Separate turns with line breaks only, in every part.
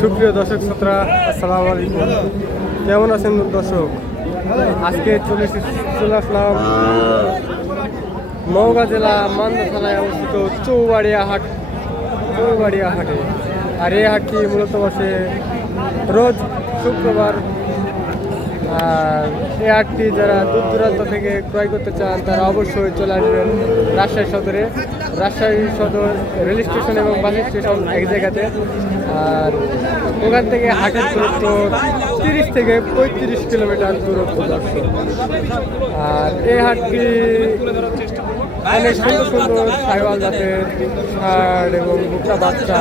সুপ্রিয় দর্শক শ্রোতা, আসসালামু আলাইকুম। কেমন আছেন দর্শক? আজকে চলে চলে আসলাম নওগাঁ জেলা মান্দা থানায় অবস্থিত চৌবাড়িয়া হাট, চৌবাড়িয়া হাটে। আর এই হাটটি মূলত বসে রোজ শুক্রবার। আর এই হাটটি যারা দূর দূরান্ত থেকে ক্রয় করতে চান, তারা অবশ্যই চলে আসবেন রাজশাহী সদরে। রাজশাহী সদর রেল স্টেশন এবং বাস স্টেশন এক জায়গাতে। আর ওখান থেকে হাটের দূরত্ব তিরিশ থেকে পঁয়ত্রিশ কিলোমিটার দূরত্ব দর্শক। আর এই হাটটি অনেক সুন্দর সুন্দর সাইওয়াল জাতের ষাড় এবং বুকটা বাচ্চা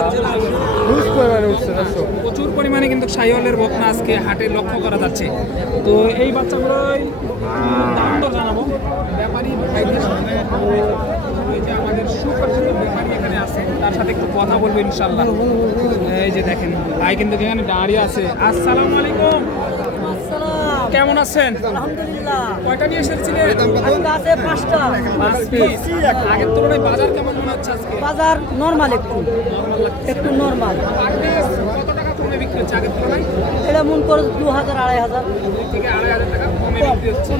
পরিমাণে উঠছে দর্শক।
প্রচুর পরিমাণে কিন্তু সাইওয়ালের বকনা আজকে হাটে লক্ষ্য করা যাচ্ছে। তো এই বাচ্চাগুলোই দাম তো জানাব। ব্যাপারী ভাইদের সাথে ওই যে আমাদের সুপরিচিত ব্যাপারী এখানে আছে তার সাথে একটু কথা বলব ইনশাল্লাহ এই যে দেখেন ভাই কিন্তু এখানে দাঁড়িয়ে আছে। আসসালামু আলাইকুম। কেমন আছেন?
আলহামদুলিল্লাহ।
কয়টা নিয়ে এসেছিলেন
আজকে আছে পাঁচটা।
পাঁচ। আগের তুলনায় বাজার কেমন মনে হচ্ছে আজকে?
বাজার নর্মাল একটু। একটু নর্মাল
কত টাকা কমে বিক্রি হচ্ছে আগের তুলনায়?
এটা মন করে দু হাজার আড়াই হাজার।
থেকে আড়াই হাজার টাকা কমে বিক্রি হচ্ছে।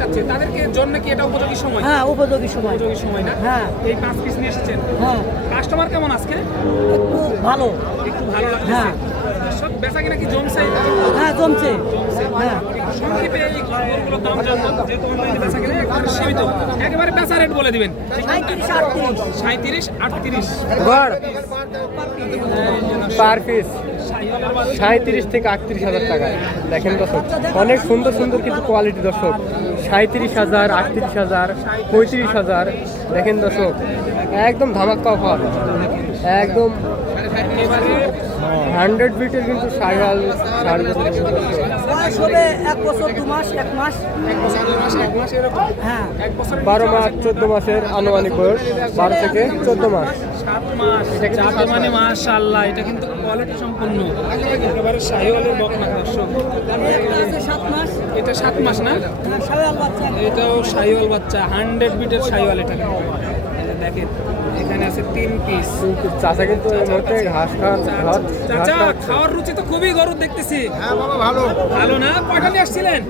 চাচ্ছে তাদেরকে জন্য কি এটা উপযোগী সময়?
হ্যাঁ উপযোগী সময়।
উপযোগী সময় না?
হ্যাঁ।
এই পাঁচ পিস নিয়ে এসেছেন।
হ্যাঁ।
কাস্টমার কেমন আজকে?
একটু ভালো।
একটু ভালো লাগছে।
হ্যাঁ।
সব বেচা কিনা কি জমছে?
হ্যাঁ জমছে। হ্যাঁ।
সংক্ষেপে এই গরুগুলোর দাম জানব যেহেতু অনলাইনে বেচা কিনা একেবারে সীমিত। একেবারে বেচা রেট বলে দিবেন।
সাঁত্রিশ আটত্রিশ।
সাঁত্রিশ আটত্রিশ।
গড় পার পিস সাঁত্রিশ থেকে আটত্রিশ হাজার টাকা দেখেন দর্শক অনেক সুন্দর সুন্দর কিছু কোয়ালিটি দর্শক। সাঁত্রিশ হাজার আটত্রিশ হাজার পঁয়ত্রিশ হাজার। দেখেন দর্শক একদম ধামাক্কা অফার একদম হান্ড্রেড বিটের কিন্তু সাড়ে
হ্যাঁ।
বারো মাস চোদ্দ মাসের আনুমানিক বয়স বারো থেকে চোদ্দ মাস।
সাত মাস চার মানে মাশাআল্লাহ এটা কিন্তু কোয়ালিটি সম্পূর্ণ। একেবারে শাহিওয়ালের বকনা দর্শক। এটা সাত মাস না?
হ্যাঁ
এটাও শাহিওয়াল বাচ্চা হান্ড্রেড বিটের শাহিওয়াল এটা। দেখেন এখানে আছে তিন পিস
চাষা কিন্তু ঘাস
চাচা খাওয়ার রুচি তো খুবই গরুর দেখতেছি।
হ্যাঁ বাবা ভালো।
ভালো না? কয়টা নিয়ে আসছিলেন?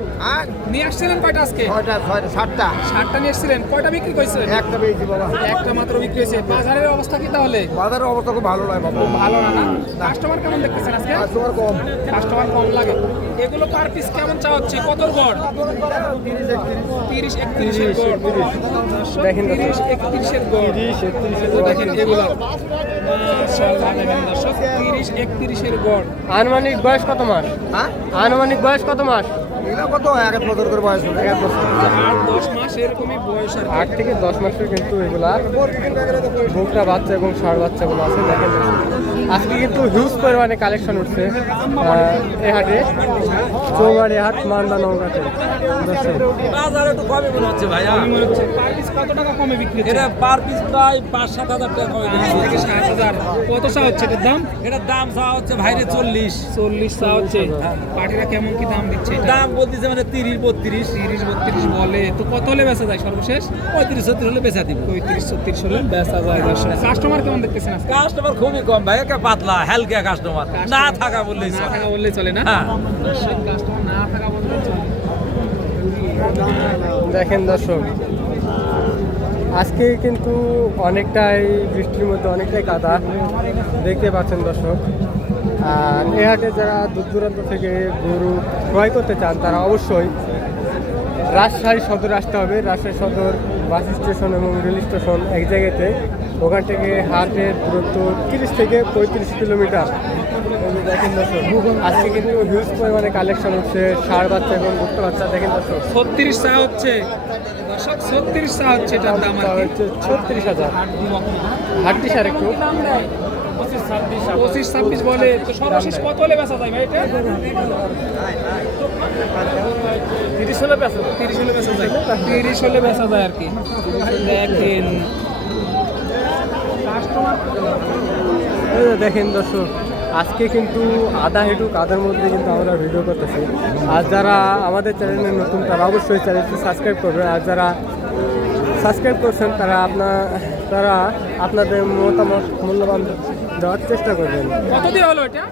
নিয়ে আসছিলেন কয়টা আজকে?
ছয়টা সাতটা।
ষাটটা নিয়ে আসছিলেন। কয়টা বিক্রি করেছিলেন?
একটা পেয়েছি বাবা।
একটা মাত্র বিক্রি হয়েছে। বাজারের অবস্থা কি তাহলে?
বাজারের অবস্থা খুব ভালো নয় বাবা।
ভালো না না? কাস্টমার কেমন দেখতেছেন আজকে?
তোমার কম।
কাস্টমার কম লাগে। এগুলো পার পিস কেমন চা হচ্ছে? কত গড়? তিরিশ একত্রিশের গড়।
দেখেন
তিরিশ একত্রিশের গড়।
তিরিশ একত্রিশের
দেখেন এগুলো মাশাআল্লাহ দেখেন দর্শক তিরিশ একত্রিশের গড়।
আনুমানিক বয়স কত মাস?
হ্যাঁ?
আনুমানিক বয়স কত মাস?
এগুলো কত এক এক বছর করে বয়স হবে এক বছর।
আট দশ মাস এরকমই বয়স আর
আট থেকে দশ মাসের কিন্তু এগুলা। বুকটা বাচ্চা এবং ষাঁড় বাচ্চাগুলো আছে দেখেন। আজকে কিন্তু হিউজ পরিমাণে কালেকশন উঠছে এই হাটে। হাট মান্দা নৌকাতে
বাজার একটু কমই মনে হচ্ছে ভাইয়া।
আমি মনে হচ্ছে। পার পিস কত টাকা কমে বিক্রি
এটা পার পিস প্রায় পাঁচ সাত হাজার টাকা কমে
পাঁচ থেকে সাত হাজার। কত চা হচ্ছে এটার দাম?
এটার দাম হচ্ছে ভাইরে চল্লিশ।
চল্লিশ চা হচ্ছে। পাটিরা কেমন কি দাম দিচ্ছে?
দাম বলতেছে মানে তিরিশ বত্রিশ
তিরিশ বত্রিশ বলে। তো কত হলে বেচা যায় সর্বশেষ?
পঁয়ত্রিশ ছত্রিশ হলে বেচা দিব।
পঁয়ত্রিশ ছত্রিশ হলে বেচা যায় কাস্টমার কেমন দেখতেছেন
কাস্টমার খুবই কম ভাই একে পাতলা হালকা কাস্টমার না থাকা বললেই
না থাকা বললেই চলে না?
হ্যাঁ।
কাস্টমার না থাকা বললেই চলে।
দেখেন দর্শক আজকে কিন্তু অনেকটাই বৃষ্টির মধ্যে অনেকটাই কাদা। দেখতে পাচ্ছেন দর্শক। আর এ হাটে যারা দূর দূরান্ত থেকে গরু ক্রয় করতে চান, তারা অবশ্যই রাজশাহী সদর আসতে হবে। রাজশাহী সদর বাস স্টেশন এবং রেল স্টেশন এক জায়গাতে। ওখান থেকে হাটের দূরত্ব তিরিশ থেকে পঁয়ত্রিশ কিলোমিটার। দেখেন দর্শক আজকে কিন্তু হিউজ পরিমাণে কালেকশন হচ্ছে, ষাঁড় বাচ্চা এবং ভুট্টা বাচ্চা, দেখেন দর্শক।
ছত্রিশ চা হচ্ছে। দর্শক ছত্রিশ চা হচ্ছে এটার দাম
হচ্ছে ছত্রিশ হাজার। হাড্ডি সার একটু
পঁচিশ ছাব্বিশ বলে তো সর্বশেষ কত হলে বেচা যায় ভাই এটা? তিরিশ হলে বেচা তিরিশ হলে বেচা যায়। তিরিশ হলে বেচা যায় আর কি। দেখেন।
দেখেন দর্শক। আজকে কিন্তু আধা হেঁটু কাদার মধ্যে কিন্তু আমরা ভিডিও করতেছি। আর যারা আমাদের চ্যানেলে নতুন তারা অবশ্যই চ্যানেলটি সাবস্ক্রাইব করবে। আর যারা সাবস্ক্রাইব করছেন তারা আপনার তারা আপনাদের মতামত মূল্যবান দেওয়ার চেষ্টা করবেন।
হলো এটা?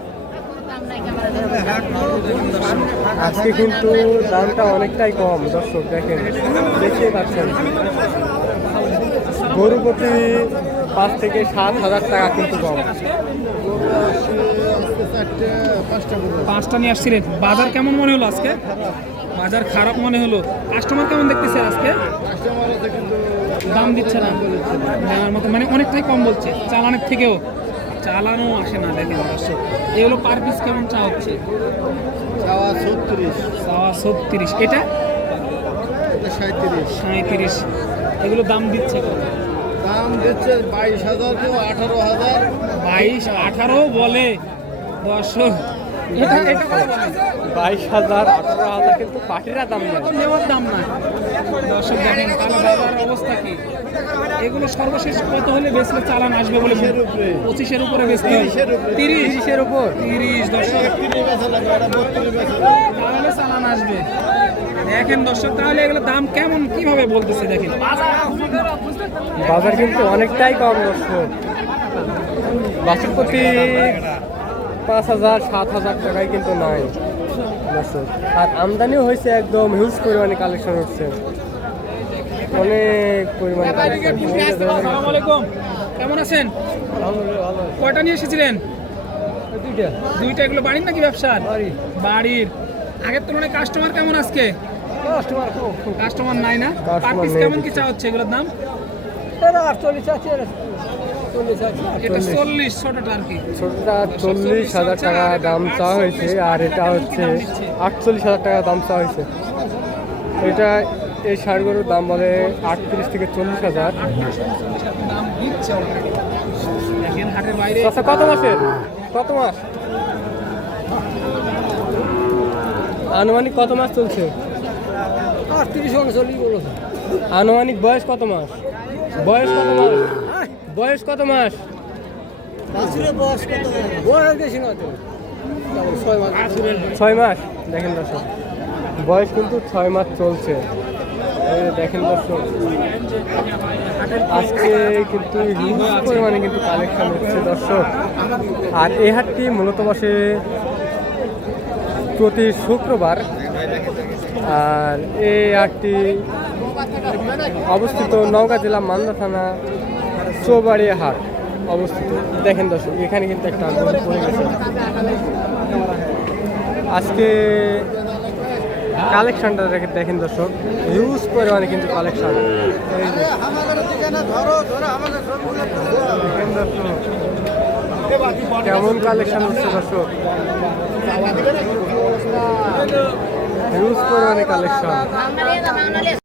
আজকে কিন্তু দামটা অনেকটাই কম দর্শক দেখেন দেখতে পাচ্ছেন। গরু প্রতি পাঁচ থেকে সাত হাজার টাকা কিন্তু কম।
পাঁচটা নিয়ে আসছিলেন। বাজার কেমন মনে হলো আজকে? বাজার খারাপ মনে হলো। কাস্টমার কেমন দেখতেছে আজকে? দাম দিচ্ছে না। নেওয়ার মতো মানে অনেকটাই কম বলছে। চালানের থেকেও। চালানো আসে না দেখেন দর্শক। এগুলো পার পিস কেমন চা হচ্ছে?
চাওয়া ছত্রিশ।
চাওয়া ছত্রিশ। এটা?
সাঁত্রিশ
সাঁত্রিশ এগুলো দাম দিচ্ছে কত?
দাম দিচ্ছে বাইশ হাজার আঠারো হাজার।
বাইশ আঠারো বলে। দর্শক এটা এটা কত বলে?
বাইশ হাজার আঠারো হাজার কিন্তু পাটিরা দাম নেয়
নেওয়ার দাম না দর্শক দেখেন বাজার অবস্থা কি? এগুলো সর্বশেষ কত হলে বেচলে চালান আসবে বলে পঁচিশের উপরে বেচতে
তিরিশের উপর।
তিরিশ? দর্শক। তাহলে চালান আসবে। দেখেন দর্শক তাহলে এগুলো দাম কেমন? কীভাবে বলতেছে দেখেন?
বাজার কিন্তু অনেকটাই কম দর্শক বাসের প্রতি পাঁচ হাজার সাত হাজার টাকায় কিন্তু নাই। আর আমদানিও হয়েছে একদম হিউজ পরিমাণে কালেকশন হচ্ছে। অনেক পরিমাণে
কেমন আছেন? কয়টা নিয়ে এসেছিলেন? দুইটা। দুইটা এগুলো বাড়ির নাকি ব্যবসার? বাড়ির। আগের তুলনায় কাস্টমার কেমন আজকে? কাস্টমার নাই না? পার পিস কেমন কি চা হচ্ছে এগুলোর দাম?
আটচল্লিশ আছে চল্লিশ আছে
এটা চল্লিশ। ছোটটা আর কি।
ছোটটা চল্লিশ হাজার টাকা দাম চাওয়া হয়েছে আর এটা হচ্ছে আটচল্লিশ হাজার টাকা দাম চাওয়া হয়েছে। এটা এই শাড়িগুলোর দাম বলে আটত্রিশ থেকে চল্লিশ হাজার। আচ্ছা কত মাসের কত মাস? আনুমানিক কত মাস চলছে?
আটত্রিশ উনচল্লিশ বলেছে।
আনুমানিক বয়স কত মাস? বয়স কত মাস? বয়স কত মাস?
ছয় মাস।
দেখেন দর্শক বয়স কিন্তু ছয় মাস চলছে। দেখেন দর্শক আজকে কিন্তু হিউজ পরিমাণে কিন্তু কালেকশন হচ্ছে দর্শক। আর এই হাটটি মূলত বসে প্রতি শুক্রবার। আর এই হাটটি অবস্থিত নওগাঁ জেলা মান্দা থানা চৌবাড়িয়া হাট অবস্থিত। দেখেন দর্শক, এখানে কিন্তু একটা গেছে। আজকে কালেকশনটা দেখে দেখেন দর্শক হিউজ পরিমাণে কিন্তু কালেকশন কেমন কালেকশন হচ্ছে দর্শক? হিউজ পরিমাণে কালেকশন